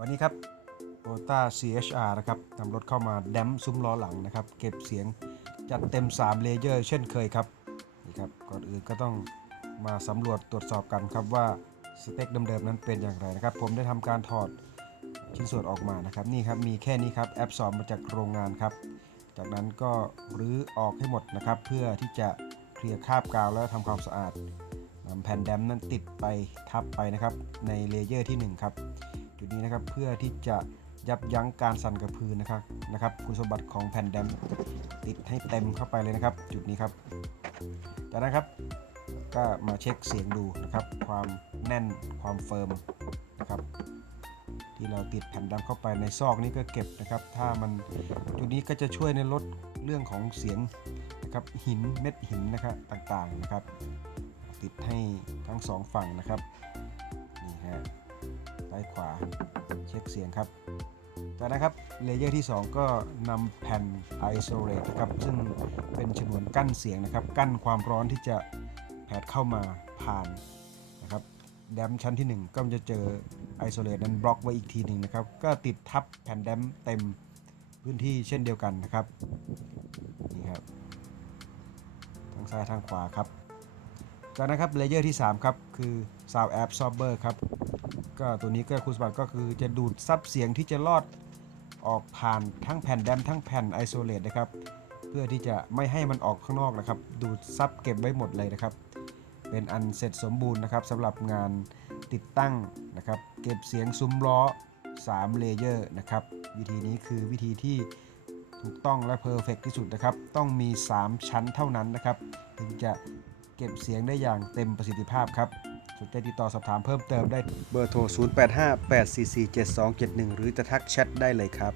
วันนี้ครับ Toyota CHR นะครับนำรถเข้ามาแดมซุ้มล้อหลังนะครับ เก็บเสียงจัดเต็ม 3 เลเยอร์ เช่นเคยครับนี่ครับก่อนอื่นก็ต้องมาสำรวจตรวจสอบกันครับว่าสเปคเดิมๆนั้นเป็นอย่างไรนะครับ ผมได้ทำการถอดชิ้นส่วนออกมานะครับนี่ครับมีแค่นี้ครับแอปสอบมาจากโรงงานครับ จากนั้นก็รื้อออกให้หมดนะครับ เพื่อที่จะเคลียร์คราบกาวแล้วทำความสะอาดนำแผ่นแดมนั้นติดไปทับไปนะครับในเลเยอร์ที่ 1 ครับ จุดนี้นะครับเพื่อที่จะยับยั้งการสั่นกระพือนะครับนะครับคุณสมบัติของแผ่นแดมติดให้เต็มเข้าไปเลยนะครับ จุดนี้ครับจากนั้นครับก็มาเช็คเสียงดูนะครับ ความแน่นความเฟิร์มนะครับที่เราติดแผ่นดำเข้าไปในซอกนี้ก็เก็บนะครับ ถ้ามันจุดนี้ก็จะช่วยในลดเรื่องของเสียงนะครับหินเม็ดหินนะครับต่างๆนะครับ ติดให้ทั้งสองฝั่งนะครับ เสียงครับจากนั้นครับเลเยอร์ที่ 2 ก็นำแผ่น isolate นะครับซึ่งเป็นฉนวนกั้นเสียงนะครับ กั้นความร้อนที่จะแผดเข้ามาผ่านนะครับแดมชั้นที่ 1 ก็จะเจอไอโซเลตนั้นบล็อกไว้อีกทีหนึ่งนะครับ ก็ติดทับแผ่นแดมเต็มพื้นที่เช่นเดียวกันนะครับนี่ครับทางซ้ายทางขวาครับ จากนั้นครับเลเยอร์ที่ 3 ครับ คือ Sound Absorber ครับ ก็ตัวนี้ก็คุณสมบัติก็คือจะดูดซับเสียงที่จะลอดออกผ่านทั้งแผ่นแดมทั้งแผ่นไอโซเลตนะครับ เพื่อที่จะไม่ให้มันออกข้างนอกนะครับ ดูดซับเก็บไว้หมดเลยนะครับ เป็นอันเสร็จสมบูรณ์นะครับสำหรับงานติดตั้งนะครับ เก็บเสียงซุ้มล้อ3เลเยอร์นะครับ วิธีนี้คือวิธีที่ถูกต้องและเพอร์เฟกที่สุดนะครับ ต้องมี 3 ชั้นเท่านั้นนะครับ ถึงจะ เก็บเสียงได้อย่างเต็มประสิทธิภาพครับสนใจติดต่อสอบถามเพิ่มเติมได้เบอร์โทร 0858447271 หรือจะทักแชทได้เลยครับ